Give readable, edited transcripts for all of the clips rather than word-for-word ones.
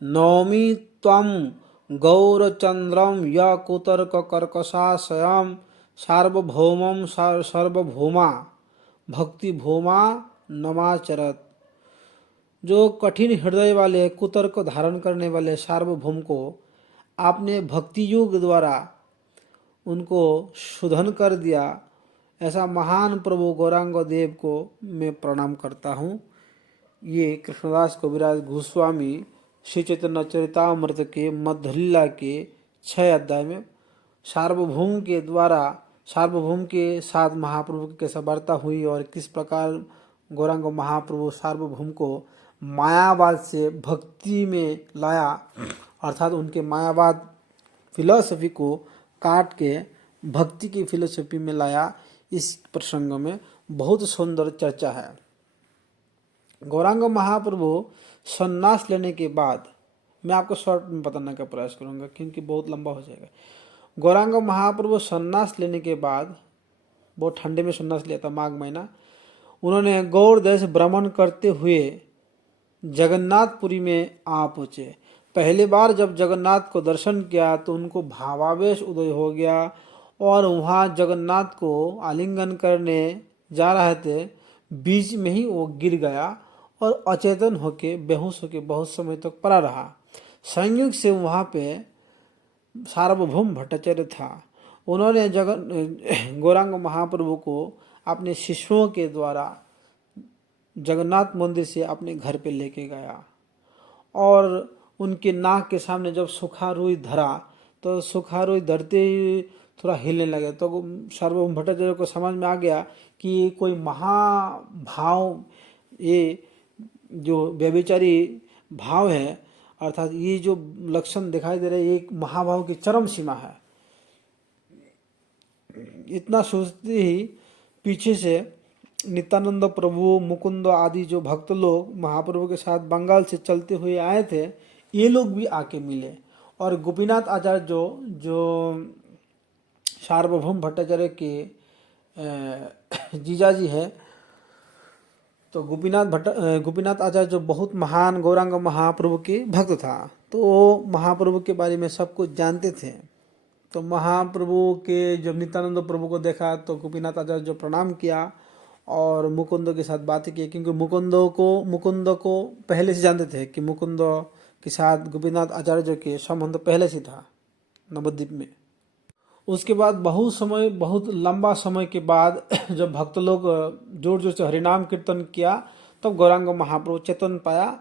नौमि त्वं गौरचन्द्रं यकुतर्ककर्कशाशयं सार्वभौमं सर्वभौमा भक्तिभौमा नमाचरत। जो कठिन हृदय वाले कुतर्क को धारण करने वाले सार्वभौम को आपने भक्ति योग द्वारा उनको शोधन कर दिया, ऐसा महान प्रभु गौरांग देव को मैं प्रणाम करता हूँ। ये कृष्णदास कविराज गोस्वामी श्री चैतन्य चरितामृत के मध्यलीला के 6 अध्याय में सार्वभौम के द्वारा सार्वभौम के साथ महाप्रभु की कैसे वार्ता हुई और किस प्रकार गौरांग महाप्रभु सार्वभौम को मायावाद से भक्ति में लाया, अर्थात उनके मायावाद फिलॉसफी को काट के भक्ति की फिलॉसफी में लाया। इस प्रसंग में बहुत सुंदर चर्चा है। गौरांग महाप्रभु संन्यास लेने के बाद, मैं आपको शॉर्ट में बताने का प्रयास करूंगा क्योंकि बहुत लंबा हो जाएगा। गौरांग महाप्रभु संन्यास लेने के बाद, बहुत ठंडे में संन्यास लिया था, माघ महीना, उन्होंने गौड़ देश भ्रमण करते हुए जगन्नाथपुरी में आ पहुँचे। पहली बार जब जगन्नाथ को दर्शन किया तो उनको भावावेश उदय हो गया और वहाँ जगन्नाथ को आलिंगन करने जा रहे थे, बीच में ही वो गिर गया और अचेतन होके बेहोश होके बहुत समय तक पड़ा रहा। संयोग से वहाँ पे सार्वभौम भट्टाचार्य था। उन्होंने गौरांग महाप्रभु को अपने शिष्यों के द्वारा जगन्नाथ मंदिर से अपने घर पे लेके गया और उनके नाक के सामने जब सूखा रुई धरा तो सूखा रुई धरते ही थोड़ा हिलने लगे। तो सार्वभौम भट्टाचार्य को समझ में आ गया कि कोई महाभाव, ये जो व्यभिचारी भाव है, अर्थात ये जो लक्षण दिखाई दे रहे हैं, एक महाभाव की चरम सीमा है। इतना सोचते ही पीछे से नित्यानंद प्रभु, मुकुंद आदि जो भक्त लोग महाप्रभु के साथ बंगाल से चलते हुए आए थे, ये लोग भी आके मिले। और गोपीनाथ आचार्य जो सार्वभौम भट्टाचार्य के जीजाजी है, तो गोपीनाथ आचार्य जो बहुत महान गौरांग महाप्रभु के भक्त था, तो वो महाप्रभु के बारे में सब कुछ जानते थे। तो महाप्रभु के जब नित्यानंद प्रभु को देखा तो गोपीनाथ आचार्य जो प्रणाम किया और मुकुंद के साथ बातें की, क्योंकि मुकुंद को पहले से जानते थे कि मुकुंद के साथ गोपीनाथ आचार्य के संबंध पहले से था नवद्वीप में। उसके बाद बहुत लंबा समय के बाद जब भक्त लोग जोर जोर से हरिनाम कीर्तन किया, तब गौरांग महाप्रभु चेतन पाया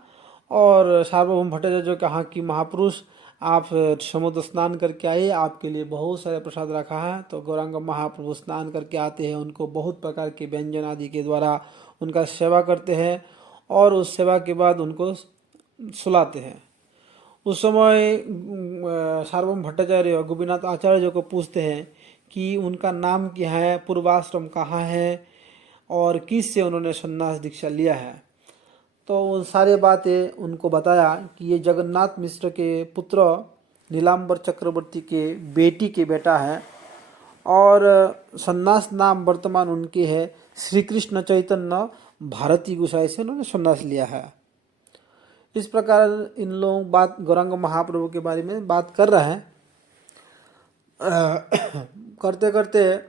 और सार्वभौम भट्टाचार्य जो कहा कि महापुरुष आप समुद्र स्नान करके आइए, आपके लिए बहुत सारे प्रसाद रखा है। तो गौरांग महाप्रभु स्नान करके आते हैं, उनको बहुत प्रकार के व्यंजन आदि के द्वारा उनका सेवा करते हैं और उस सेवा के बाद उनको सुलाते हैं। उस समय सार्वभौम भट्टाचार्य गोपीनाथ आचार्य को पूछते हैं कि उनका नाम क्या है, पूर्वाश्रम कहाँ है और किस से उन्होंने संन्यास दीक्षा लिया है। तो उन सारे बातें उनको बताया कि ये जगन्नाथ मिश्र के पुत्र नीलांबर चक्रवर्ती के बेटी के बेटा है और संन्यास नाम वर्तमान उनके है श्री कृष्ण चैतन्य भारती गोसाई से उन्होंने संन्यास लिया है। इस प्रकार इन लोग बात गौरांग महाप्रभु के बारे में बात कर रहे हैं। करते करते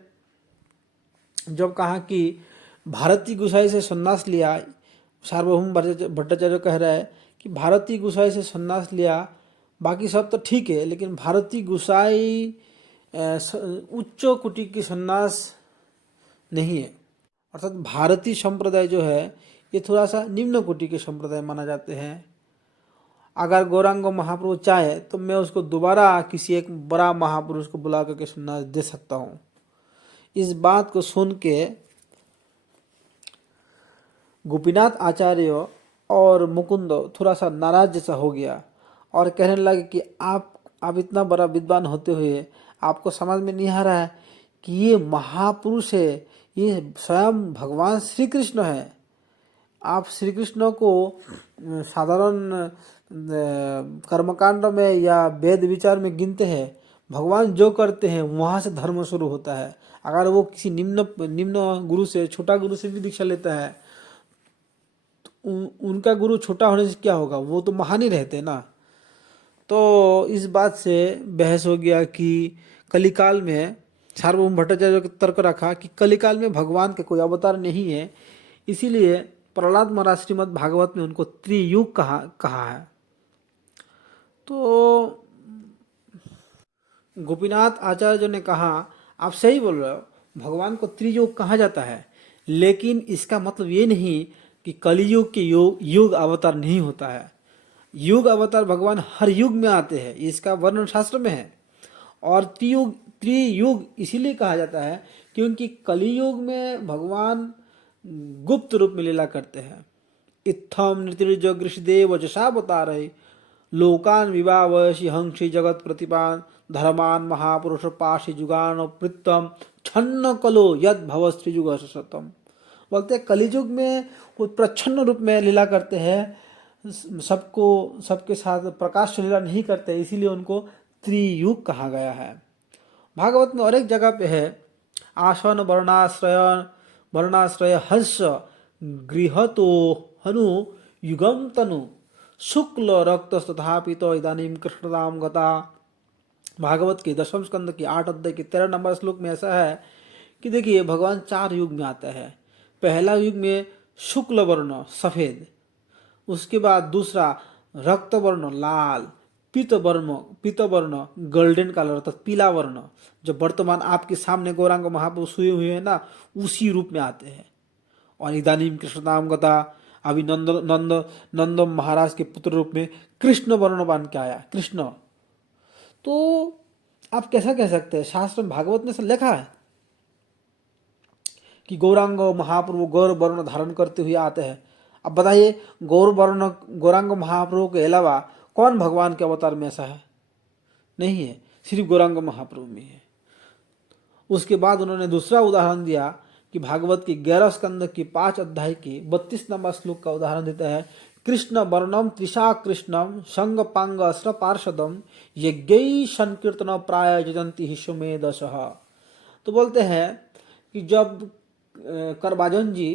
जब कहा कि भारती गोसाई से संन्यास लिया, सार्वभौम भट्टाचार्य कह रहा है कि भारती गोसाई से संन्यास लिया, बाकी सब तो ठीक है, लेकिन भारती गोसाई उच्च कोटि की संन्यास नहीं है। अर्थात भारतीय संप्रदाय जो है ये थोड़ा सा निम्न कोटि के संप्रदाय माना जाते हैं। अगर गौरांग महाप्रभु चाहे तो मैं उसको दोबारा किसी एक बड़ा महापुरुष को बुला करके संन्यास दे सकता हूँ। इस बात को सुन के गोपीनाथ आचार्य और मुकुंद थोड़ा सा नाराज जैसा हो गया और कहने लगे कि आप इतना बड़ा विद्वान होते हुए आपको समझ में नहीं आ रहा है कि ये महापुरुष है, ये स्वयं भगवान श्री कृष्ण है। आप श्री कृष्ण को साधारण कर्मकांड में या वेद विचार में गिनते हैं, भगवान जो करते हैं वहाँ से धर्म शुरू होता है। अगर वो किसी निम्न गुरु से, छोटा गुरु से भी दीक्षा लेता है तो उनका गुरु छोटा होने से क्या होगा, वो तो महान ही रहते ना। तो इस बात से बहस हो गया कि कलिकाल में सार्वभौम भट्टाचार्य ने तर्क रखा कि कलिकाल में भगवान के कोई अवतार नहीं है, इसीलिए प्रहलाद महाराज श्रीमद् भागवत में उनको त्रियुग कहा है। तो गोपीनाथ आचार्य ने कहा आप सही बोल रहे हो, भगवान को त्रियुग कहा जाता है, लेकिन इसका मतलब ये नहीं कि कलियुग के युग अवतार नहीं होता है। युग अवतार भगवान हर युग में आते हैं, इसका वर्णन शास्त्र में है। और त्रियुग इसीलिए कहा जाता है क्योंकि कलियुग में भगवान गुप्त रूप में लीला करते हैं। इत्थम नृत्य गृषदेव जशावतार लोकान विवावशी हंसी जगत प्रतिपान धर्मान महापुरुष पाशी जुगान प्रीतम छन्न कलो यद भव श्रीजुग शतम। बोलते हैं कलियुग में वो प्रच्छन्न रूप में लीला करते हैं, सबके साथ प्रकाश लीला नहीं करते, इसीलिए उनको त्रियुग कहा गया है। भागवत में और एक जगह पे है आसन वर्णाश्रय हर्ष गृहतो हनु युगम तनु शुक्ल रक्त तथापितो इदानीम कृष्णदाम गता। भागवत के 10वें स्कंद की 8 अध्याय के 13 नंबर श्लोक में ऐसा है कि देखिए भगवान 4 युग में आता है। पहला युग में शुक्ल वर्ण सफेद, उसके बाद दूसरा रक्त वर्ण लाल, पीत वर्ण गोल्डन कलर अर्थात पीला वर्ण, जो वर्तमान आपके सामने गौरांग महाप्रभु सोए हुए हैं ना, उसी रूप में आते हैं। और इदानीम कृष्णदाम गता, अभी नंद महाराज के पुत्र रूप में कृष्ण वर्ण बन के आया कृष्ण। तो आप कैसा कह सकते हैं, शास्त्र में भागवत में से लिखा है कि गौरांग महाप्रभु गौर वर्ण धारण करते हुए आते हैं। अब बताइए गौरांग महाप्रभु के अलावा कौन भगवान के अवतार में ऐसा है? नहीं है, सिर्फ गौरांग महाप्रभु में है। उसके बाद उन्होंने दूसरा उदाहरण दिया कि भागवत की 11 स्कंद की 5 अध्याय की 32 नंबर श्लोक का उदाहरण देता है कृष्ण वर्णम त्रिशा कृष्णम संग पांग अस्र पार्षदम यज्ञ संकीर्तन प्राय जयंती हिस्मे दश। तो बोलते हैं कि जब करबाजन जी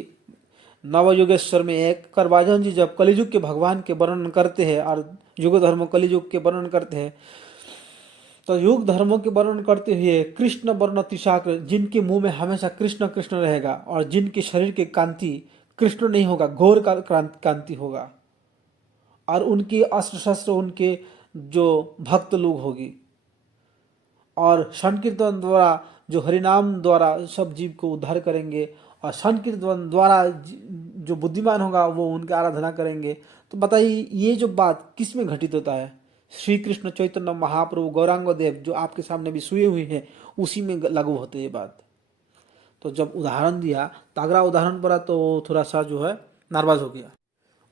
नवयुगेश्वर में एक करबाजन जी जब कलियुग के भगवान के वर्णन करते हैं और युग धर्म कलियुग के वर्णन करते हैं, तो युग धर्मों के वर्णन करते हुए कृष्ण वर्ण त्रिशाक्र, जिनके मुंह में हमेशा कृष्ण कृष्ण रहेगा और जिनके शरीर के कांति कृष्ण नहीं होगा, घोर का कांति होगा, और उनके अस्त्र शस्त्र उनके जो भक्त लोग होगी, और संकीर्तन द्वारा जो हरिनाम द्वारा सब जीव को उद्धार करेंगे, और संकीर्तन द्वारा जो बुद्धिमान होगा वो उनकी आराधना करेंगे। तो बताइए ये जो बात किस में घटित होता है? श्री कृष्ण चैतन्य महाप्रभु गौरांग देव जो आपके सामने भी सोए हुए हैं उसी में लागू होते ये बात। तो जब उदाहरण दिया तागरा उदाहरण पड़ा तो थोड़ा सा जो है नाराज हो गया।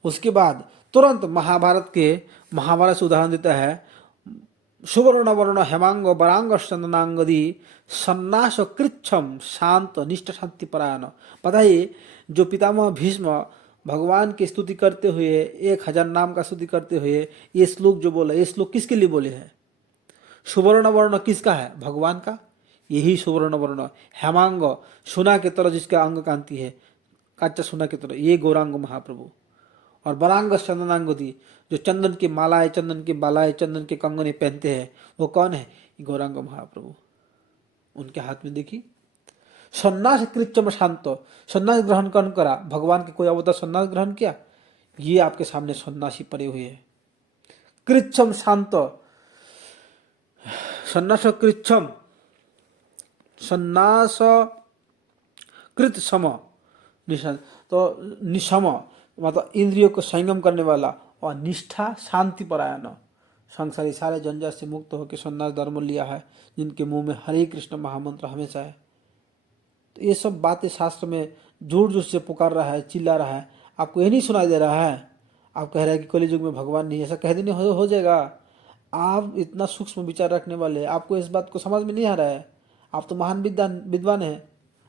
उसके बाद तुरंत महाभारत से उदाहरण देता है सुवर्ण वर्ण हेमांग वरांग चंदनांगदी सन्नास कृच्छम शांत निष्ठ शांति परायण। बताइए जो पितामह भीष्म भगवान की स्तुति करते हुए 1000 नाम का स्तुति करते हुए ये श्लोक जो बोला, ये श्लोक किसके लिए बोले हैं? सुवर्ण वर्ण किसका है? भगवान का। यही सुवर्ण वर्ण हेमांग सोना की तरह जिसका अंग कांति है, कच्चा सोना की तरह, ये गौरांग महाप्रभु। और वरांग चंदनांगदी जो चंदन की मालाएं, चंदन की बालाएं, चंदन के कंगने पहनते हैं, वो कौन है? गौरांग महाप्रभु। उनके हाथ में देखिए सन्यास कृत्यम शांत, सन्यास ग्रहण कौन करा? भगवान के कोई अवतार सन्यास ग्रहण किया? ये आपके सामने सन्यासी पड़े हुए हैं। कृच्छम शांत, सन्यास कृच्छम, सन्यास कृत सम, तो निशम मतलब इंद्रियों को संयम करने वाला, और निष्ठा शांति परायण, संसारी सारे झंझट से मुक्त होकर सन्यास धर्म लिया है, जिनके मुंह में हरे कृष्ण महामंत्र हमेशा है। तो ये सब बातें शास्त्र में जोर जोर से पुकार रहा है, चिल्ला रहा है। आपको ये नहीं सुनाई दे रहा है? आप कह रहे हैं कि कलियुग में भगवान नहीं, ऐसा कह देने हो जाएगा। आप इतना सूक्ष्म विचार रखने वाले, आपको इस बात को समझ में नहीं आ रहा है? आप तो महान विद्वान हैं,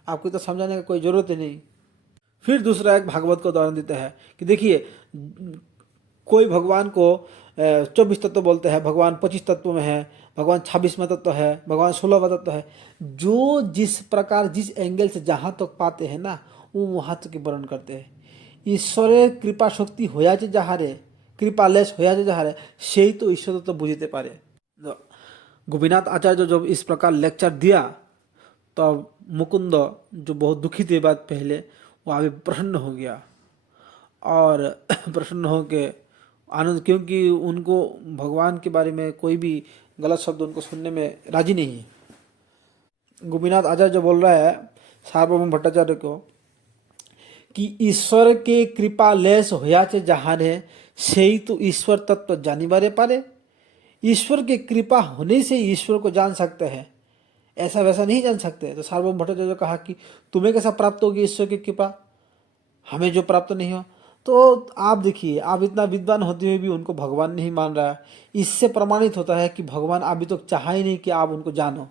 आपको तो समझाने का कोई जरूरत ही नहीं। फिर दूसरा एक भागवत का उदाहरण देता है कि देखिए कोई भगवान को 24 तत्व बोलते हैं, भगवान 25 तत्व में है, भगवान 26वां तत्व है, भगवान 16वां तत्व है। जो जिस प्रकार जिस एंगल से जहाँ तक पाते हैं ना, वो वहाँ तक वर्णन करते हैं। ईश्वर कृपा शक्ति होया जहाँ रे কৃপালেশ হইয়াছে যাহারে সেই তো ঈশ্বর তো বুঝতে পারে। गोपीनाथ आचार्य जब इस प्रकार लेक्चर दिया तब मुकुंद जो बहुत दुखी थे बात पहले, वो अभी प्रसन्न हो गया और प्रसन्न हो के आनंद, क्योंकि उनको भगवान के बारे में कोई भी गलत शब्द उनको सुनने में राजी नहीं है। गोपीनाथ आचार्य जो बोल रहा है सार्वभौम भट्टाचार्य को कि ईश्वर के कृपा लेस होयाचे जहाने सेई तो ईश्वर तत्व जानिबारे पारे। ईश्वर की कृपा होने से ईश्वर को जान सकते हैं, ऐसा वैसा नहीं जान सकते। तो सार्वभौम भट्टाचार्य ने कहा कि तुम्हें कैसा प्राप्त होगी ईश्वर की कृपा, हमें जो प्राप्त नहीं हो। तो आप देखिए, आप इतना विद्वान होते हुए भी उनको भगवान नहीं मान रहा है, इससे प्रमाणित होता है कि भगवान अभी तो चाहा ही नहीं कि आप उनको जानो,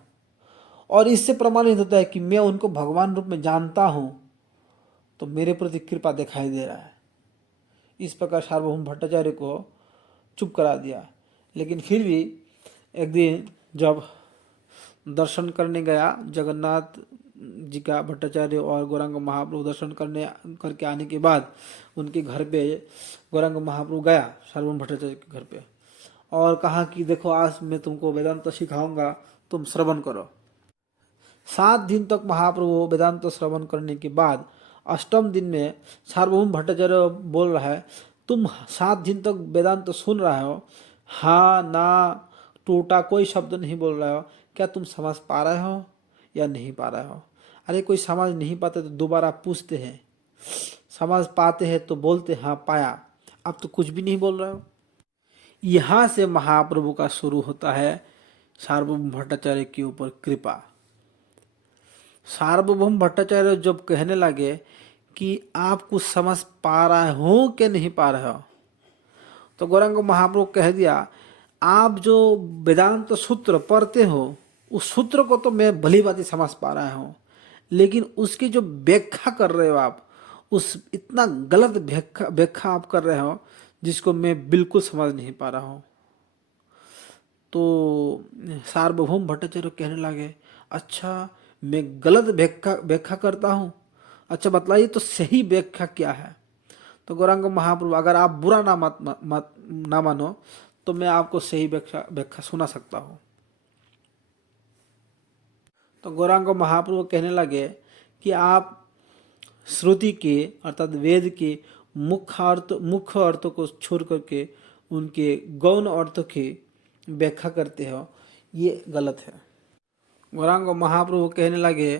और इससे प्रमाणित होता है कि मैं उनको भगवान रूप में जानता हूँ तो मेरे प्रति कृपा दिखाई दे रहा है। इस प्रकार सार्वभौम भट्टाचार्य को चुप करा दिया। लेकिन फिर भी एक दिन जब दर्शन करने गया जगन्नाथ जी का भट्टाचार्य और गौरांग महाप्रभु दर्शन करके आने के बाद उनके घर पे गौरांग महाप्रभु गया सार्वभौम भट्टाचार्य के घर पे और कहा कि देखो आज मैं तुमको वेदांत सिखाऊंगा, तुम श्रवण करो। 7 दिन तक महाप्रभु वेदांत श्रवण करने के बाद 8वें दिन में सार्वभौम भट्टाचार्य बोल रहा है, तुम 7 दिन तक वेदांत सुन रहे हो, हाँ ना टूटा कोई शब्द नहीं बोल रहे हो, क्या तुम समझ पा रहे हो या नहीं पा रहे हो? अरे कोई समझ नहीं पाते तो दोबारा पूछते हैं, समझ पाते हैं तो बोलते हाँ पाया, अब तो कुछ भी नहीं बोल रहे हो। यहाँ से महाप्रभु का शुरू होता है सार्वभौम भट्टाचार्य के ऊपर कृपा। सार्वभौम भट्टाचार्य जब कहने लगे कि आप कुछ समझ पा रहे हो कि नहीं पा रहे हो, तो गौरांग महाप्रभु कह दिया, आप जो वेदांत सूत्र पढ़ते हो उस सूत्र को तो मैं भली भांति समझ पा रहा हूँ, लेकिन उसकी जो व्याख्या कर रहे हो आप, उस इतना गलत व्याख्या आप कर रहे हो जिसको मैं बिल्कुल समझ नहीं पा रहा हूँ। तो सार्वभौम भट्टाचार्य कहने लगे, अच्छा मैं गलत व्याख्या करता हूँ, अच्छा बतलाइए तो सही व्याख्या क्या है? तो गौरांग महाप्रभु, अगर आप बुरा ना मानो तो मैं आपको सही व्याख्या सुना सकता हूँ। तो गौरांग महाप्रभु कहने लगे कि आप श्रुति के अर्थात वेद के मुख्य अर्थ को छोड़ करके उनके गौण अर्थ की व्याख्या करते हो, ये गलत है। गौरांग महाप्रभु कहने लगे,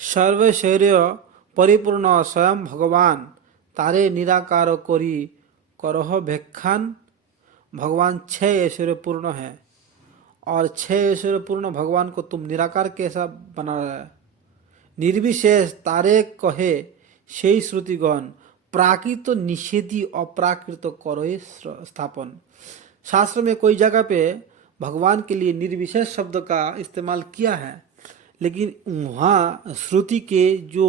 सर्वशौर्य परिपूर्ण स्वयं भगवान तारे निराकार करी करह व्याख्यान। भगवान 6 ऐश्वर्य पूर्ण है और 6 ऐश्वर्य पूर्ण भगवान को तुम निराकार कैसा बना रहा है? निर्विशेष तारे कहे সেই श्रुतिगण प्राकृत निषेधी अप्राकृत करो स्थापन। शास्त्र में कोई जगह पे भगवान के लिए निर्विशेष शब्द का इस्तेमाल किया है, लेकिन वहाँ श्रुति के जो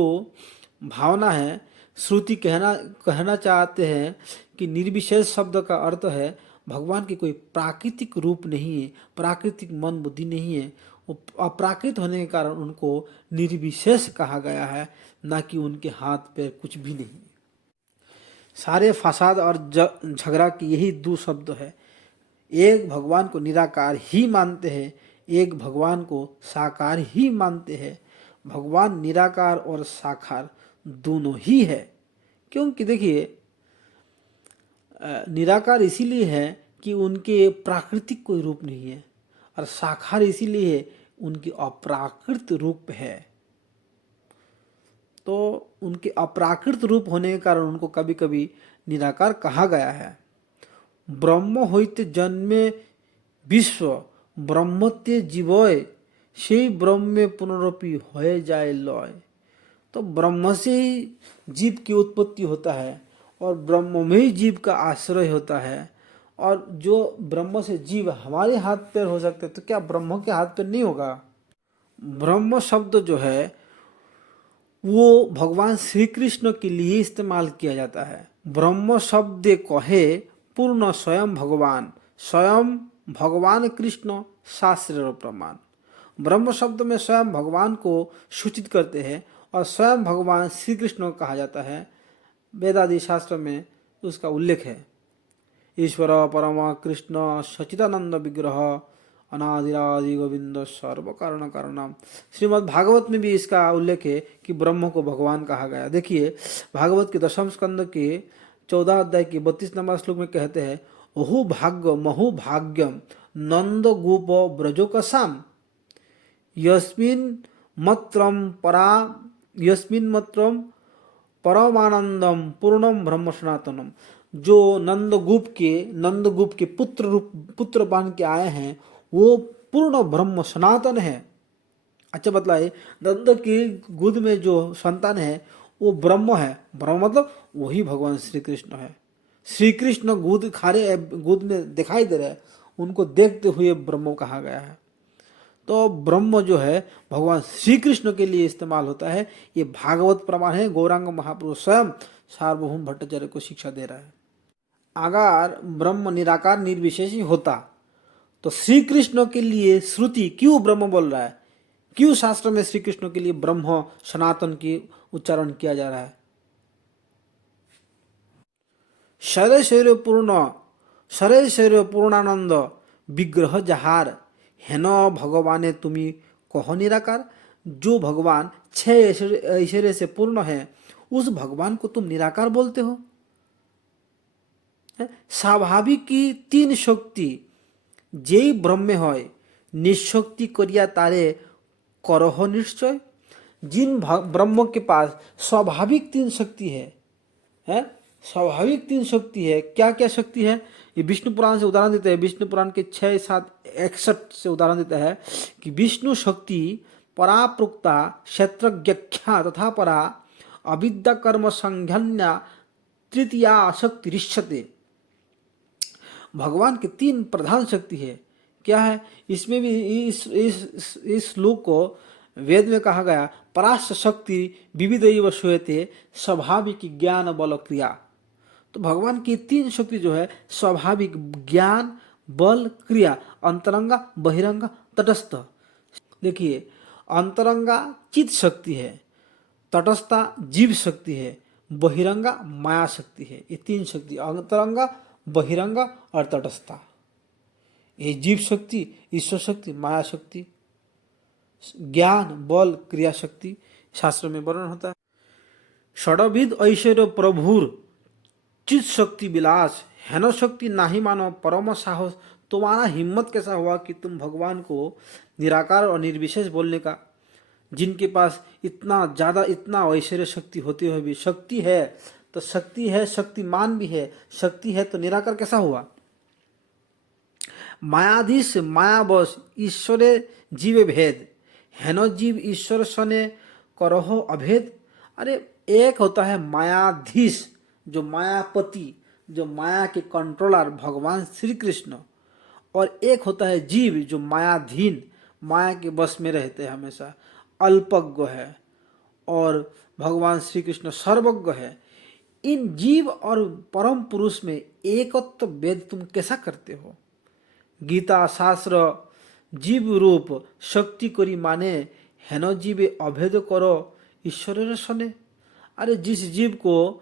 भावना है, श्रुति कहना चाहते हैं कि निर्विशेष शब्द का अर्थ है भगवान की कोई प्राकृतिक रूप नहीं है, प्राकृतिक मन बुद्धि नहीं है, वो अप्राकृत होने के कारण उनको निर्विशेष कहा गया है, ना कि उनके हाथ पैर कुछ भी नहीं। सारे फसाद और झगड़ा की यही 2 शब्द है, एक भगवान को निराकार ही मानते हैं, एक भगवान को साकार ही मानते हैं। भगवान निराकार और साकार दोनों ही है, क्योंकि देखिए निराकार इसीलिए है कि उनके प्राकृतिक कोई रूप नहीं है, और साकार इसीलिए है उनकी अप्राकृत रूप है। तो उनके अप्राकृत रूप होने के कारण उनको कभी कभी निराकार कहा गया है। ब्रह्म होइते जन्मे विश्व ब्रह्मत्य जीवय সেই ब्रह्मे पुनरुपि हो जाए लय। तो ब्रह्म से ही जीव की उत्पत्ति होता है और ब्रह्म में ही जीव का आश्रय होता है, और जो ब्रह्म से जीव हमारे हाथ पैर हो सकते तो क्या ब्रह्म के हाथ पैर नहीं होगा? ब्रह्म शब्द जो है वो भगवान श्री कृष्ण के लिए इस्तेमाल किया जाता है। ब्रह्म शब्द कहे पूर्ण स्वयं भगवान कृष्ण शास्त्र प्रमाण। ब्रह्म शब्द में स्वयं भगवान को सूचित करते हैं और स्वयं भगवान श्री कृष्ण को कहा जाता है, वेदादि शास्त्र में उसका उल्लेख है। ईश्वर परम कृष्ण सच्चिदानंद विग्रह अनादिरादि गोविंद सर्व कारण कारणम। श्रीमद् भागवत में भी इसका उल्लेख है कि ब्रह्म को भगवान कहा गया। देखिए भागवत के दशम स्कंद के 14 अध्याय के 32 नंबर श्लोक में कहते हैं, ओहु भाग्य महु भाग्यम नंद गोप ब्रजोकसाम यस्मिन् मत्रम परमानंदम पूर्णम ब्रह्म सनातनम। जो नंदगोप के पुत्र बन के आए हैं वो पूर्ण ब्रह्म सनातन है। अच्छा बतलाइए, नंद की गोद में जो संतान है वो ब्रह्म है। ब्रह्म मतलब वही भगवान श्री कृष्ण है। श्री कृष्ण गोद में दिखाई दे रहे हैं, उनको देखते हुए ब्रह्म कहा गया है। तो ब्रह्म जो है भगवान श्री कृष्ण के लिए इस्तेमाल होता है। ये भागवत प्रमाण है। गौरांग महाप्रभु स्वयं सार्वभौम भट्टाचार्य को शिक्षा दे रहा है। अगर ब्रह्म निराकार निर्विशेष होता तो श्री कृष्ण के लिए श्रुति क्यों ब्रह्म बोल रहा है? क्यों शास्त्र में श्री कृष्ण के लिए ब्रह्म सनातन की उच्चारण किया जा रहा है? शरीर शरीर पूर्णानंद विग्रह जहार हेन भगवाने तुम्ही कहो निराकार। जो भगवान 6 ऐश्वर्य से पूर्ण है उस भगवान को तुम निराकार बोलते हो। स्वाभाविक की 3 शक्ति जेई ब्रह्मे होय निशक्ति करिया तारे करह निश्चय। जिन ब्रह्म के पास स्वाभाविक 3 शक्ति है स्वाभाविक 3 शक्ति है। क्या क्या शक्ति है? ये विष्णु पुराण से उदाहरण देते हैं। विष्णु पुराण के 6, 7, 61 से उदाहरण देता है कि विष्णु शक्ति परा प्रोक्ता क्षेत्रज्ञख्या तथा परा अविद्या कर्म संज्ञा तृतीया शक्ति रिष्यते। भगवान की 3 प्रधान शक्ति है। क्या है? इसमें भी इस श्लोक को वेद में कहा गया, पराश्च शक्ति विविधैव श्रूयते स्वाभाविक ज्ञान बल क्रिया। तो भगवान की 3 शक्ति जो है स्वाभाविक ज्ञान बल क्रिया, अंतरंगा बहिरंगा तटस्थ। देखिए अंतरंगा चित शक्ति है, तटस्था जीव शक्ति है, बहिरंगा माया शक्ति है। ये 3 शक्ति अंतरंगा बहिरंगा और तटस्था। ये जीव शक्ति, ईश्वर शक्ति, माया शक्ति, ज्ञान बल क्रिया शक्ति शास्त्र में वर्णन होता है। षडविध ऐश्वर्य प्रभुर चित शक्ति विलास हेनो शक्ति नाही मानो परम साहस। तुम्हारा हिम्मत कैसा हुआ कि तुम भगवान को निराकार और निर्विशेष बोलने का? जिनके पास इतना ज्यादा इतना ऐश्वर्य शक्ति होते हुए भी शक्ति है तो शक्ति है, शक्तिमान भी है, शक्ति है तो निराकार कैसा हुआ? मायाधीश मायावश ईश्वरे जीव भेद हेनो जीव ईश्वर सने करहो अभेद। अरे एक होता है मायाधीश, जो मायापति, जो माया के कंट्रोलर भगवान श्री कृष्ण, और एक होता है जीव जो मायाधीन, माया के बस में रहते हैं हमेशा, अल्पज्ञ है, और भगवान श्री कृष्ण सर्वज्ञ है। इन जीव और परम पुरुष में एकत्व भेद तुम कैसा करते हो? गीता शास्त्र जीव रूप शक्ति करी माने हेनो जीवे अभेद करो ईश्वर सने। अरे जिस जीव को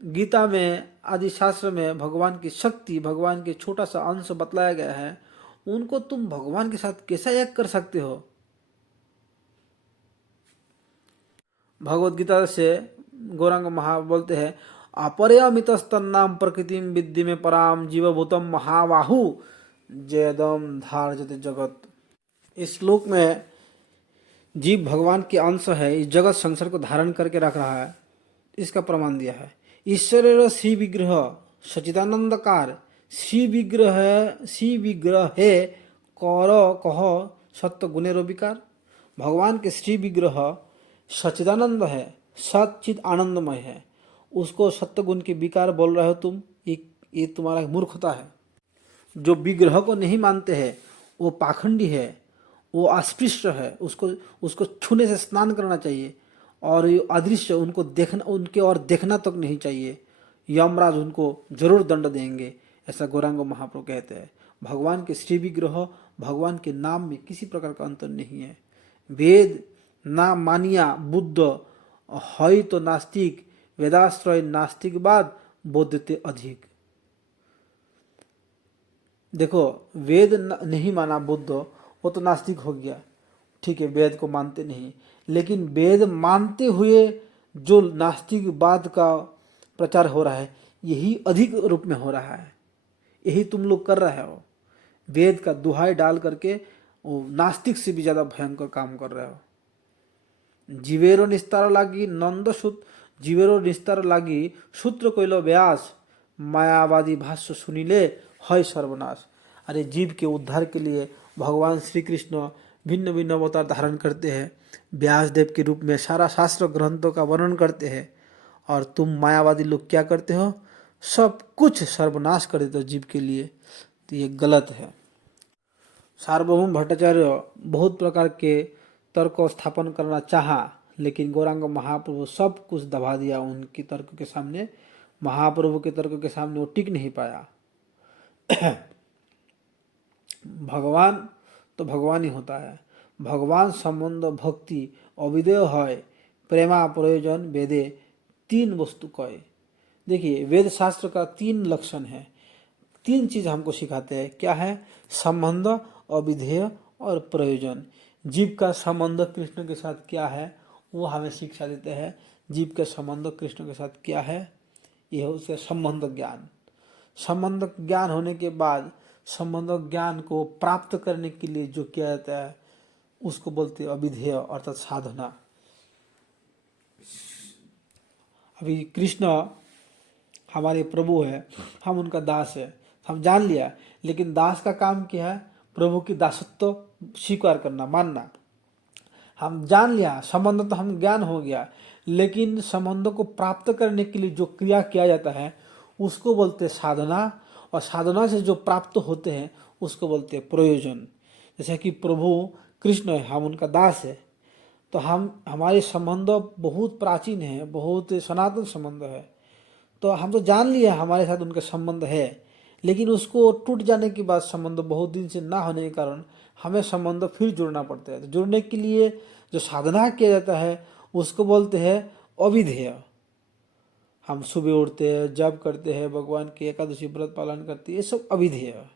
गीता में आदि शास्त्र में भगवान की शक्ति, भगवान के छोटा सा अंश बतलाया गया है, उनको तुम भगवान के साथ कैसा एक कर सकते हो? भगवत गीता से गौरांग महा बोलते हैं, अपरिमितस्तन्नाम प्रकृतिम विद्धि में पराम जीवभूतम महाबाहु जयदम धार्यते जगत। इस श्लोक में जीव भगवान के अंश है, इस जगत संसार को धारण करके रख रहा है, इसका प्रमाण दिया है। ईश्वर श्री विग्रह सच्चिदानंदकार श्री विग्रह है कर कह सत्य गुणेरो विकार। भगवान के श्री विग्रह सच्चिदानंद है, सच्चिद आनंदमय है, उसको सत्य गुण के विकार बोल रहे हो तुम? ये तुम्हारा मूर्खता है। जो विग्रह को नहीं मानते हैं वो पाखंडी है, वो अस्पृश्य है, उसको छूने से स्नान करना चाहिए, और ये अदृश्य उनको देखना, उनके और देखना तक नहीं चाहिए। यमराज उनको जरूर दंड देंगे, ऐसा गौरांग महाप्रभु कहते हैं। भगवान के श्री विग्रह, भगवान के नाम में किसी प्रकार का अंतर नहीं है। वेद ना मानिया बुद्ध है तो नास्तिक, वेदाश्रय नास्तिकवाद बोधते अधिक। देखो, वेद नहीं माना बुद्ध, वो तो नास्तिक हो गया, ठीक है, वेद को मानते नहीं। लेकिन वेद मानते हुए जो नास्तिकवाद का प्रचार हो रहा है, यही अधिक रूप में हो रहा है। यही तुम लोग कर रहे हो, वेद का दुहाई डाल करके वो नास्तिक से भी ज्यादा भयंकर काम कर रहे हो। जीवेरो निस्तार लागी नंद सूत, जीवेरो निस्तार लागी सूत्र कोइलो व्यास, मायावादी भाष्य सुनिले है सर्वनाश। अरे जीव के उद्धार के लिए भगवान श्री कृष्ण भिन्न भिन्न अवतार धारण करते हैं, व्यास देव के रूप में सारा शास्त्र ग्रंथों का वर्णन करते हैं, और तुम मायावादी लोग क्या करते हो, सब कुछ सर्वनाश कर देते हो जीव के लिए। तो ये गलत है। सार्वभौम भट्टाचार्य बहुत प्रकार के तर्क को स्थापन करना चाहा, लेकिन गौरांग महाप्रभु सब कुछ दबा दिया उनके तर्क के सामने। महाप्रभु के तर्क के सामने वो टिक नहीं पाया। भगवान तो भगवान ही होता है। भगवान संबंध भक्ति अविदेय है, प्रेमा प्रयोजन वेदे तीन वस्तु कहे। देखिए, वेद शास्त्र का तीन लक्षण है, तीन चीज हमको सिखाते हैं। क्या है? संबंध, अविधेय और प्रयोजन। जीव का संबंध कृष्ण के साथ क्या है, वो हमें शिक्षा देते हैं। जीव का संबंध कृष्ण के साथ क्या है, यह है उसका संबंध ज्ञान। संबंध ज्ञान होने के बाद संबंध ज्ञान को प्राप्त करने के लिए जो किया जाता है, उसको बोलते हैं अविधेय अर्थात साधना। अभी कृष्ण हमारे प्रभु है, हम उनका दास है, हम जान लिया। लेकिन दास का काम क्या है? प्रभु की दासत्व स्वीकार करना, मानना। हम जान लिया, संबंध तो हम ज्ञान हो गया, लेकिन संबंधों को प्राप्त करने के लिए जो क्रिया किया जाता है उसको बोलते हैं साधना, और साधना से जो प्राप्त होते हैं उसको बोलते हैं प्रयोजन। जैसे कि प्रभु कृष्ण है, हम उनका दास है, तो हमारे संबंध बहुत प्राचीन है, बहुत सनातन संबंध है। तो हम तो जान लिए हमारे साथ उनका संबंध है, लेकिन उसको टूट जाने के बाद संबंध बहुत दिन से ना होने के कारण हमें संबंध फिर जुड़ना पड़ता है। तो जुड़ने के लिए जो साधना किया जाता है उसको बोलते हैं अविधेय। हम सुबह उठते हैं, जप करते हैं, भगवान के एकादशी व्रत पालन करते हैं, ये सब अविधेय है।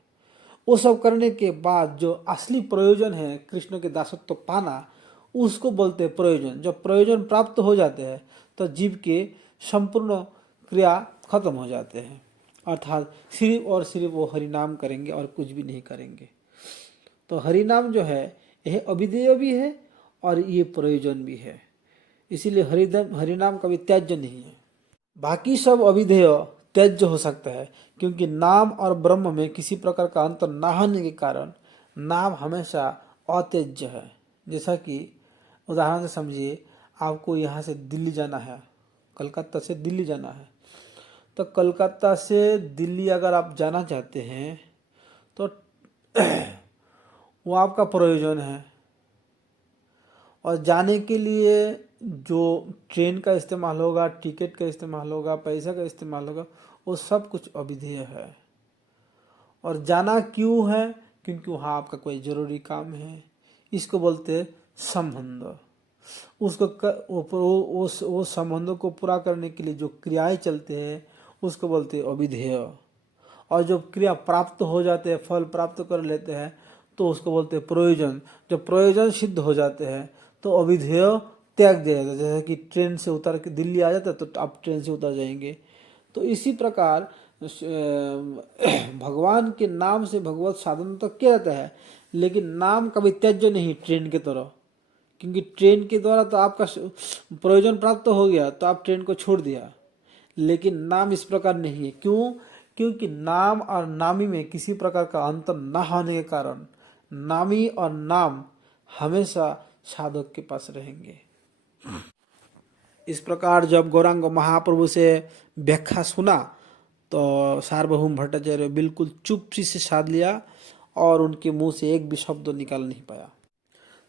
वो सब करने के बाद जो असली प्रयोजन है कृष्ण के दासत्व पाना, उसको बोलते हैं प्रयोजन। जब प्रयोजन प्राप्त हो जाते हैं तो जीव के संपूर्ण क्रिया खत्म हो जाते हैं, अर्थात सिर्फ और सिर्फ वो हरिनाम करेंगे और कुछ भी नहीं करेंगे। तो हरिनाम जो है यह अविधेय भी है और ये प्रयोजन भी है, इसीलिए हरिनाम कभी त्याज्य नहीं है। बाकी सब अविधेय त्याज्य हो सकता है, क्योंकि नाम और ब्रह्म में किसी प्रकार का अंतर ना होने के कारण नाम हमेशा अत्यज्य है। जैसा कि उदाहरण से समझिए, आपको यहाँ से दिल्ली जाना है, कलकत्ता से दिल्ली जाना है, तो कलकत्ता से दिल्ली अगर आप जाना चाहते हैं तो वो आपका प्रयोजन है, और जाने के लिए जो ट्रेन का इस्तेमाल होगा, टिकट का इस्तेमाल होगा, पैसा का इस्तेमाल होगा, वो सब कुछ अविधेय है। और जाना क्यों है? क्योंकि वहाँ आपका कोई जरूरी काम है, इसको बोलते हैं संबंध। उसको वो संबंधों को पूरा करने के लिए जो क्रियाएं चलते हैं उसको बोलते हैं अविधेय। और जब क्रिया प्राप्त हो जाते हैं, फल प्राप्त कर लेते हैं, तो उसको बोलते हैं प्रयोजन। जब प्रयोजन सिद्ध हो जाते हैं तो अविधेय त्याग दिया जाता है। जैसे कि ट्रेन से उतर के दिल्ली आ जाता है तो आप ट्रेन से उतर जाएंगे। तो इसी प्रकार भगवान के नाम से भगवत साधन तो किया जाता है, लेकिन नाम कभी त्याज्य नहीं ट्रेन के तरह। क्योंकि ट्रेन के द्वारा तो आपका प्रयोजन प्राप्त हो गया तो आप ट्रेन को छोड़ दिया, लेकिन नाम इस प्रकार नहीं है। क्यों? क्योंकि नाम और नामी में किसी प्रकार का अंतर न होने के कारण नामी और नाम हमेशा साधक के पास रहेंगे। इस प्रकार जब गौरांग महाप्रभु से व्याख्या सुना तो सार्वभौम भट्टाचार्य बिल्कुल चुप्पी से साध लिया और उनके मुंह से एक भी शब्द निकाल नहीं पाया।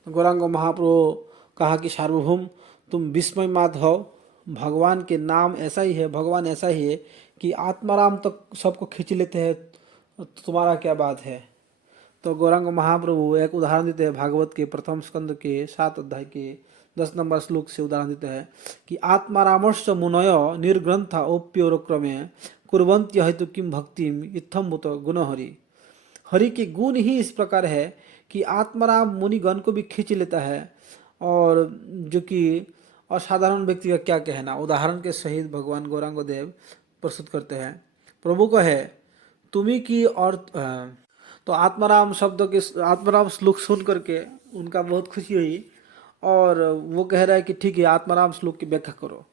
तो गौरांग महाप्रभु कहा कि सार्वभौम तुम विस्मय मत हो, भगवान के नाम ऐसा ही है, भगवान ऐसा ही है कि आत्माराम तक सबको खींच लेते हैं, तो तुम्हारा क्या बात है। तो गौरांग महाप्रभु एक उदाहरण देते हैं, भागवत के प्रथम स्कंद के 7 अध्याय के 10 नंबर श्लोक से उदाहरण देते हैं कि आत्मारामश्च मुनय निर्ग्रंथ ओप्योरक्रमे कुर्वन्त्य हेतु किम भक्तिम इत्थम मुत गुणहरि। हरि के गुण ही इस प्रकार है कि आत्माराम मुनिगण को भी खींच लेता है। और जो कि असाधारण व्यक्ति का क्या कहना, उदाहरण के सहित भगवान गौरांग देव प्रस्तुत करते हैं। प्रभु को है तुम्ही की और तो आत्माराम शब्द के आत्माराम श्लोक सुन करके उनका बहुत खुशी हुई और वो कह रहा है कि ठीक है आत्माराम श्लोक की व्याख्या करो।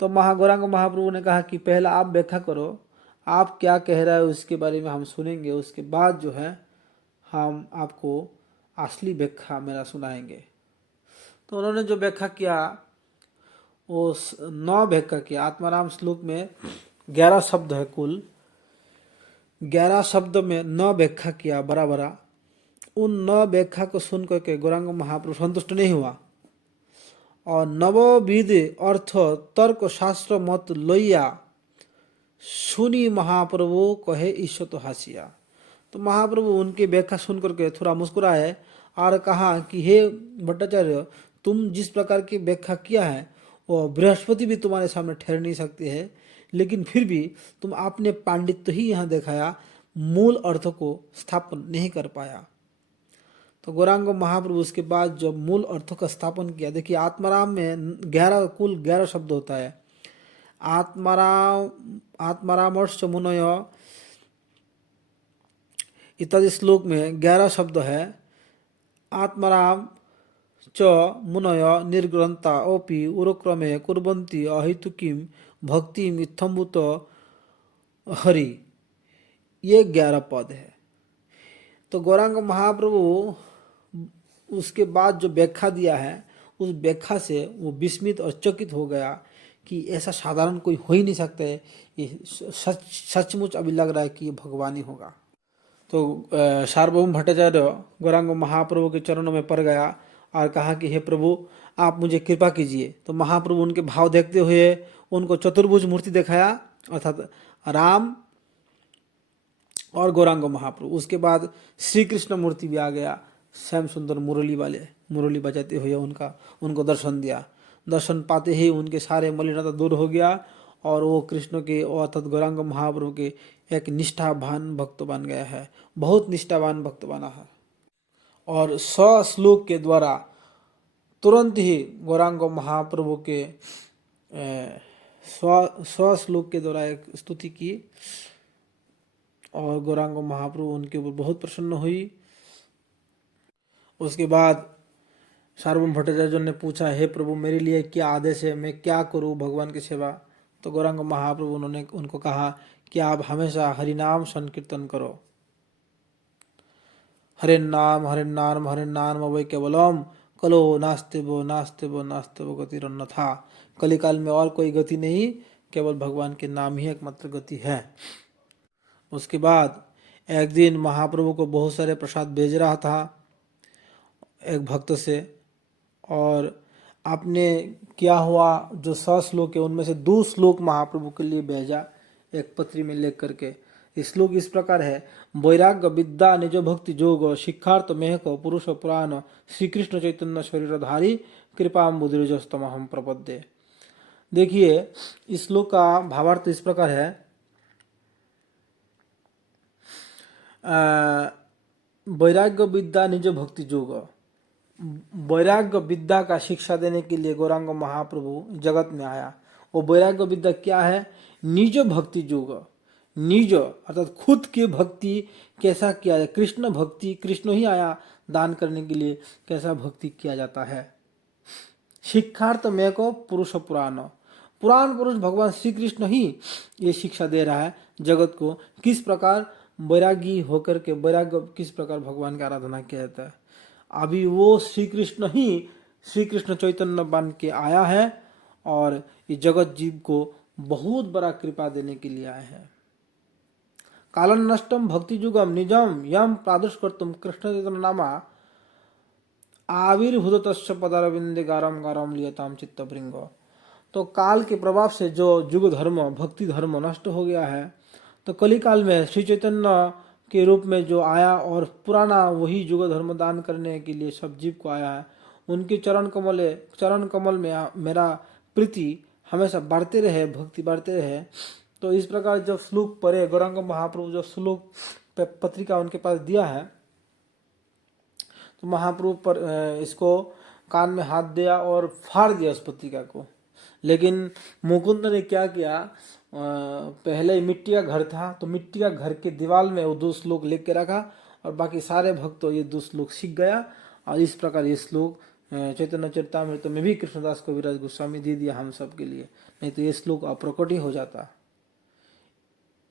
तो गौरांग महाप्रभु ने कहा कि पहले आप व्याख्या करो, आप क्या कह रहा है उसके बारे में हम सुनेंगे, उसके बाद जो है हम आपको असली व्याख्या मेरा सुनाएंगे। तो उन्होंने जो व्याख्या किया वो 9 व्याख्या किया। आत्माराम श्लोक में 11 शब्द है, कुल 11 शब्द में 9 व्याख्या किया बड़ा। उन 9 व्याख्या को सुन करके गौरांग महाप्रभु संतुष्ट नहीं हुआ और नवविध अर्थ तर्क शास्त्र मत लोइया सुनी महाप्रभु कहे ईश्वर तो हासिया। तो महाप्रभु उनकी व्याख्या सुन करके थोड़ा मुस्कुराए और कहा कि हे भट्टाचार्य, तुम जिस प्रकार की व्याख्या किया है वो बृहस्पति भी तुम्हारे सामने ठहर नहीं सकती है, लेकिन फिर भी तुम आपने पांडित्य ही यहाँ दिखाया, मूल अर्थ को स्थापन नहीं कर पाया। तो गौरांग महाप्रभु उसके बाद जब मूल अर्थों का स्थापन किया, देखिए आत्माराम में 11 कुल 11 शब्द होता है। आत्मारामर्ष मुनय इत्यादि श्लोक में 11 शब्द है। आत्माराम च मुनय निर्ग्रंथा ओपि उरक्रमे कुर्वन्ति अहेतुकीं भक्तिम इत्थम्भूत हरि, ये 11 पद है। तो गौरांग महाप्रभु उसके बाद जो व्याख्या दिया है उस व्याख्या से वो विस्मित और चकित हो गया कि ऐसा साधारण कोई हो ही नहीं सकता है, ये सचमुच अभी लग रहा है कि ये भगवान ही होगा। तो सार्वभौम भट्टाचार्य गौरांग महाप्रभु के चरणों में पड़ गया और कहा कि हे प्रभु आप मुझे कृपा कीजिए। तो महाप्रभु उनके भाव देखते हुए उनको चतुर्भुज मूर्ति दिखाया, अर्थात राम और गौरांग महाप्रभु। उसके बाद श्री कृष्ण मूर्ति भी आ गया, श्याम सुंदर मुरली बजाते हुए उनको दर्शन दिया। दर्शन पाते ही उनके सारे मलिनता दूर हो गया और वो कृष्ण के अर्थात गौरांग महाप्रभु के एक निष्ठावान भक्त बन गया है, बहुत निष्ठावान भक्त बना है। और 100 श्लोक के द्वारा तुरंत ही गौरांग महाप्रभु के 100 श्लोक के द्वारा एक स्तुति की और गौरांग महाप्रभु उनके ऊपर बहुत प्रसन्न हुई। उसके बाद सार्वभौम भट्टाचार्य ने पूछा, हे प्रभु मेरे लिए क्या आदेश है, मैं क्या करूं भगवान की सेवा। तो गौरांग महाप्रभु उन्होंने उनको कहा कि आप हमेशा हरिनाम संकीर्तन करो। हरे नाम वै केवलम कलो नास्ते गतिरन्न था। कलिकाल में और कोई गति नहीं, केवल भगवान के नाम ही एकमात्र गति है। उसके बाद एक दिन महाप्रभु को बहुत सारे प्रसाद भेज रहा था एक भक्त से, और आपने क्या हुआ जो 100 श्लोक है उनमें से 2 श्लोक महाप्रभु के लिए भेजा एक पत्री में लिख करके। इस श्लोक इस प्रकार है, वैराग्य विद्या निज भक्ति जोग शिक्षार्थ मेहक पुरुष पुराण श्री कृष्ण चैतन्य शरीरधारी कृपाम्बुधिरजस्तम हम प्रपद्ये। देखिए इस श्लोक का भावार्थ इस प्रकार है, वैराग्य विद्या निज भक्ति योग, वैराग्य विद्या का शिक्षा देने के लिए गौरांग महाप्रभु जगत में आया। वो वैराग्य विद्या क्या है? निज भक्ति योग, निज अर्थात खुद की भक्ति कैसा किया जाए, कृष्ण भक्ति, कृष्ण ही आया दान करने के लिए, कैसा भक्ति किया जाता है। शिक्षार्थ में को पुरुष पुराण पुरुष भगवान श्री कृष्ण ही ये शिक्षा दे रहा है जगत को, किस प्रकार वैरागी होकर के वैराग्य किस प्रकार भगवान की आराधना किया जाता है। अभी वो श्री कृष्ण ही श्री कृष्ण चैतन्य बन के आया है और ये जगत जीव को बहुत बड़ा कृपा देने के लिए आया है। कालन नष्टम भक्ति युगम निजम यम प्रादुष कर्तुम कृष्ण चैतन्य नामा आविर्भूत तस्य पदारविंदे गारम गारम लियताम चित्त भृंग। तो काल के प्रभाव से जो युग धर्म भक्ति धर्म नष्ट हो गया है, तो कलिकाल में श्री चैतन्य के रूप में जो आया और पुराना वही युग धर्म दान करने के लिए सब जीव को आया है, उनके चरण कमल में मेरा प्रीति हमेशा बढ़ते रहे, भक्ति बढ़ते रहे। तो इस प्रकार जब श्लोक पढ़े, गौरांग महाप्रभु जब श्लोक पत्रिका उनके पास दिया है, तो महाप्रभु पर इसको कान में हाथ दिया और फाड़ दिया उस पत्रिका को। लेकिन मुकुंद ने क्या किया, पहले मिट्टी का घर था तो मिट्टी का घर के दीवार में वो 2 श्लोक लिख के रखा और बाकी सारे भक्तों ये 2 श्लोक सीख गया। और इस प्रकार ये श्लोक चैतन्य चरितामृत में भी कृष्णदास कविराज गोस्वामी दे दिया हम सब के लिए, नहीं तो ये श्लोक अप्रकट ही हो जाता।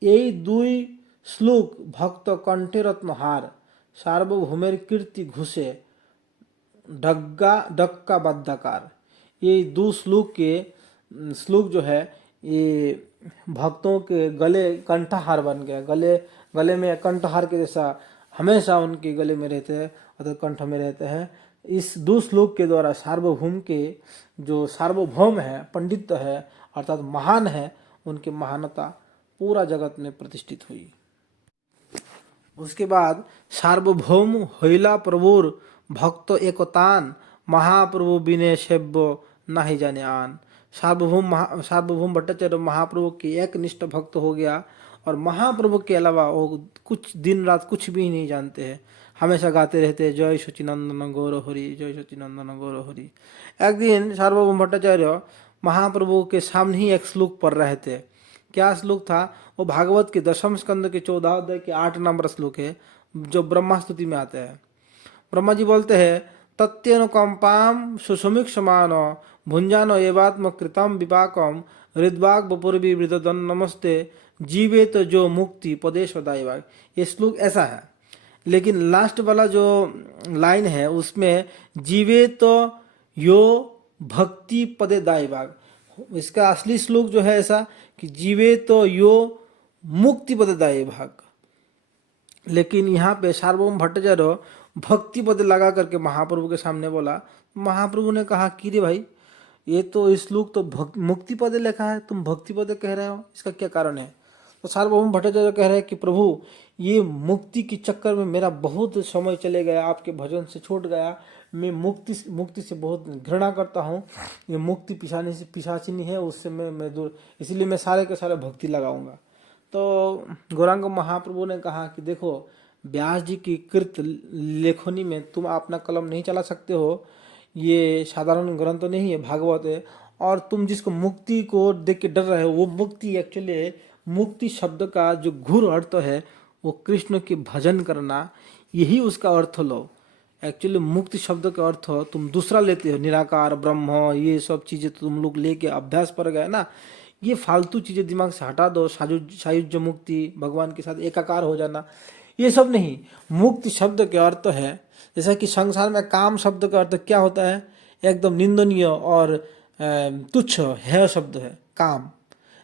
यही 2 श्लोक भक्त कंठे रत्नहार सार्वभौमेर कीर्ति घुसे डक्का बद्धाकार, ये 2 श्लोक जो है ये भक्तों के गले कंठहार बन गया। गले में कंठहार के जैसा हमेशा उनके गले में रहते हैं अथवा कंठ में रहते हैं। इस 2 श्लोक के द्वारा सार्वभौम के जो सार्वभौम है, पंडित है अर्थात महान है, उनकी महानता पूरा जगत में प्रतिष्ठित हुई। उसके बाद सार्वभौम होइला प्रभुर भक्त एकतान महाप्रभु बिने सेव्य नहीं जाने आन। सार्वभौम भट्टाचार्य महाप्रभु के एक निष्ठ भक्त हो गया और महाप्रभु के अलावा वो कुछ दिन रात कुछ भी नहीं जानते हैं, हमेशा गाते रहते हैं जय सच्चिदानंद गौर हरि, जय सच्चिदानंद गौर हरि। एक दिन सार्वभौम भट्टाचार्य महाप्रभु के सामने ही एक श्लोक पढ़ रहे थे। क्या श्लोक था? वो भागवत के 10वें स्कंद के 14 अध्याय के 8 नंबर श्लोक है, जो ब्रह्मास्तुति में आते हैं। ब्रह्मा जी बोलते हैं तत्यनुकंपाम सुसुमिक्षमान भुंजानो एवात्म कृतम विपाकम हृदवाग बपूर्वी वृदन नमस्ते जीवे तो जो मुक्ति पदेश दायवाग। ये श्लोक ऐसा है, लेकिन लास्ट वाला जो लाइन है उसमें जीवे तो यो भक्ति पदे दायवाग, इसका असली श्लोक जो है ऐसा कि जीवे तो यो मुक्ति पदे दायवाग। लेकिन यहाँ पे सार्वभौम भट्टाचार्य भक्ति पद लगा करके महाप्रभु के सामने बोला। महाप्रभु ने कहा कि रे भाई, ये तो श्लोक तो मुक्ति पद लिखा है, तुम भक्ति पद कह रहे हो, इसका क्या कारण है? तो सार्वभौम भट्टाचार्य कह रहे हैं कि प्रभु ये मुक्ति के चक्कर में मेरा बहुत समय चले गया, आपके भजन से छूट गया, मैं मुक्ति से बहुत घृणा करता हूँ, ये मुक्ति पिशाचिनी है, उससे मैं दूर, इसलिए मैं सारे के सारे भक्ति लगाऊंगा। तो गौरांग महाप्रभु ने कहा कि देखो, व्यास जी की कृत लेखनी में तुम अपना कलम नहीं चला सकते हो, ये साधारण ग्रंथ नहीं है, भागवत है, और तुम जिसको मुक्ति को देख के डर रहे हो, वो मुक्ति एक्चुअली मुक्ति शब्द का जो घूर अर्थ है वो कृष्ण के भजन करना, यही उसका अर्थ लो। एक्चुअली मुक्ति शब्द का अर्थ तुम दूसरा लेते हो, निराकार ब्रह्म, ये सब चीजें तुम लोग लेके अभ्यास पर गए ना, ये फालतू चीजें दिमाग से हटा दो। सायुज्य मुक्ति, भगवान के साथ एकाकार हो जाना, ये सब नहीं। मुक्ति शब्द के अर्थ है, जैसा कि संसार में काम शब्द का अर्थ क्या होता है, एकदम निंदनीय और तुच्छ है शब्द है काम,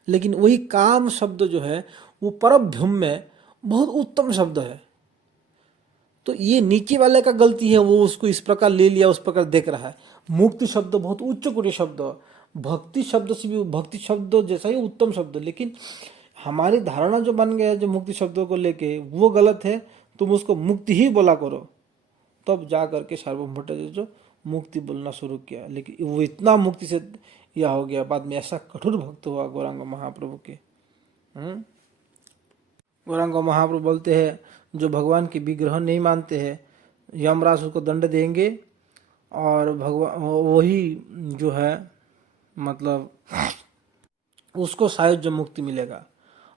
लेकिन वही काम शब्द जो है वो परब्रह्म में बहुत उत्तम शब्द है। तो ये नीचे वाले का गलती है, वो उसको इस प्रकार ले लिया, उस प्रकार देख रहा है। मुक्ति शब्द बहुत उच्च कोटि शब्द, भक्ति शब्द से भी, भक्ति शब्द जैसा ही उत्तम शब्द, लेकिन हमारी धारणा जो बन गया है जो मुक्ति शब्दों को लेके, वो गलत है। तुम उसको मुक्ति ही बोला करो, तब जा करके सार्वभौम भट्टाचार्य जो मुक्ति बोलना शुरू किया। लेकिन वो इतना मुक्ति से यह हो गया, बाद में ऐसा कठोर भक्त हुआ गौरांग महाप्रभु के। गौरांग महाप्रभु बोलते हैं जो भगवान के विग्रह नहीं मानते हैं, यमराज उसको दंड देंगे, और भगवान वही जो है मतलब उसको सायुज्य मुक्ति मिलेगा,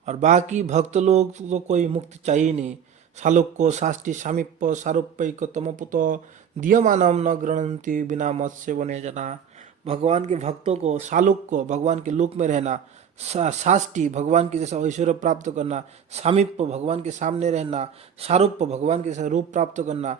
और बाकी भक्त लोग तो कोई मुक्ति चाहिए नहीं। शालुक्य साष्टी सामीप्य सारूप्यक तमपुतो दीयमानम न गृणंति बिना मत्स्य बने जना। भगवान के भक्तों को शालुक्य भगवान के लोक में रहना, साष्टी भगवान के जैसा ऐश्वर्य प्राप्त करना, सामीप्य भगवान के सामने रहना, सारूप्य भगवान के जैसा रूप प्राप्त करना,